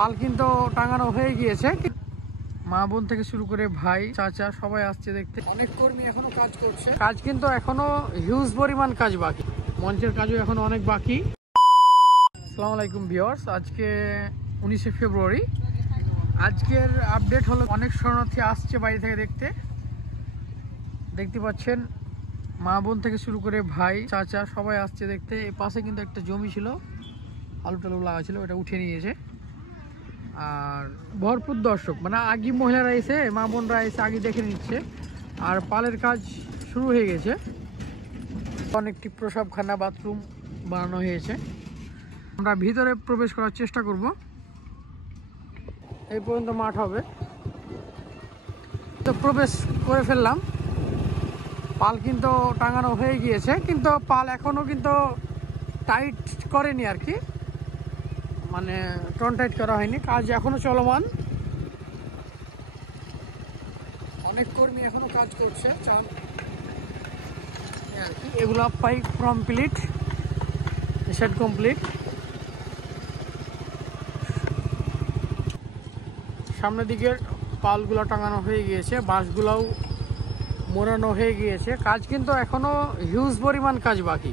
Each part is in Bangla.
পাল কিন্তু টাঙানো হয়ে গিয়েছে। মা বোন থেকে শুরু করে ভাই চাচা সবাই আসছে দেখতে। অনেক কর্মী এখনো কাজ করছে, কাজ কিন্তু এখনো হিউজ পরিমাণ কাজ বাকি, মঞ্চের কাজও এখনো অনেক বাকি। আসসালামু আলাইকুম ভিউয়ার্স, আজকে 19শে ফেব্রুয়ারি। আজকের আপডেট হলো অনেক শরণার্থী আসছে বাইরে থেকে দেখতে পাচ্ছেন। মা বোন থেকে শুরু করে ভাই চাচা সবাই আসছে দেখতে। এই পাশে কিন্তু একটা জমি ছিল, আলু টালু লাগা ছিল, ওটা উঠে নিয়েছে। আর ভরপুর দর্শক, মানে আগে মহিলারা এসে মা বোনরা এসে আগে দেখে নিচ্ছে। আর পালের কাজ শুরু হয়ে গেছে। অনেকটি প্রসাবখানা বাথরুম বানানো হয়েছে। আমরা ভিতরে প্রবেশ করার চেষ্টা করব। এই পর্যন্ত মাঠ হবে, তো প্রবেশ করে ফেললাম। পাল কিন্তু টাঙানো হয়ে গিয়েছে, কিন্তু পাল এখনো কিন্তু টাইট করেনি আর কি, মানে টন টাইট করা হয়নি, কাজ এখনো চলমান। অনেক কর্মী এখনো কাজ করছে চান আর কি। এগুলো পাইপ কমপ্লিট, সেট কমপ্লিট। সামনের দিকের পালগুলো টাঙানো হয়ে গিয়েছে, বাঁশগুলোও মোড়ানো হয়ে গিয়েছে। কাজ কিন্তু এখনো হিউজ পরিমাণ কাজ বাকি,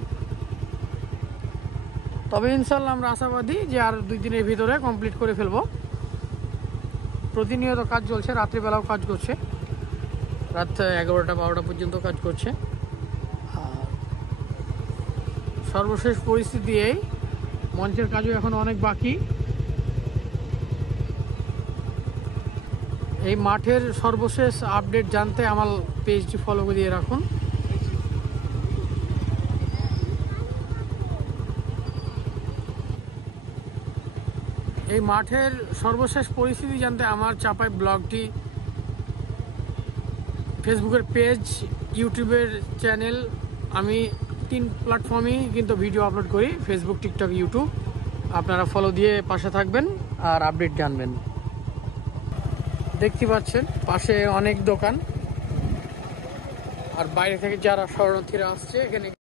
তবে ইনশাল্লাহ আমরা আশাবাদী যে আর 2 দিনের ভিতরে কমপ্লিট করে ফেলবো। প্রতিনিয়ত কাজ চলছে, রাত্রিবেলাও কাজ করছে, রাত 11টা 12টা পর্যন্ত কাজ করছে। আর সর্বশেষ পরিস্থিতি এই, মঞ্চের কাজও এখন অনেক বাকি। এই মাঠের সর্বশেষ আপডেট জানতে আমার পেজটি ফলো দিয়ে রাখুন। এই মাঠের সর্বশেষ পরিস্থিতি জানতে আমার চাপাই ব্লগটি, ফেসবুকের পেজ, ইউটিউবের চ্যানেল, আমি 3 প্ল্যাটফর্মেই কিন্তু ভিডিও আপলোড করি, ফেসবুক, টিকটক, ইউটিউব। আপনারা ফলো দিয়ে পাশে থাকবেন আর আপডেট জানবেন। দেখতে পাচ্ছেন পাশে অনেক দোকান, আর বাইরে থেকে যারা শরণার্থীরা আসছে এখানে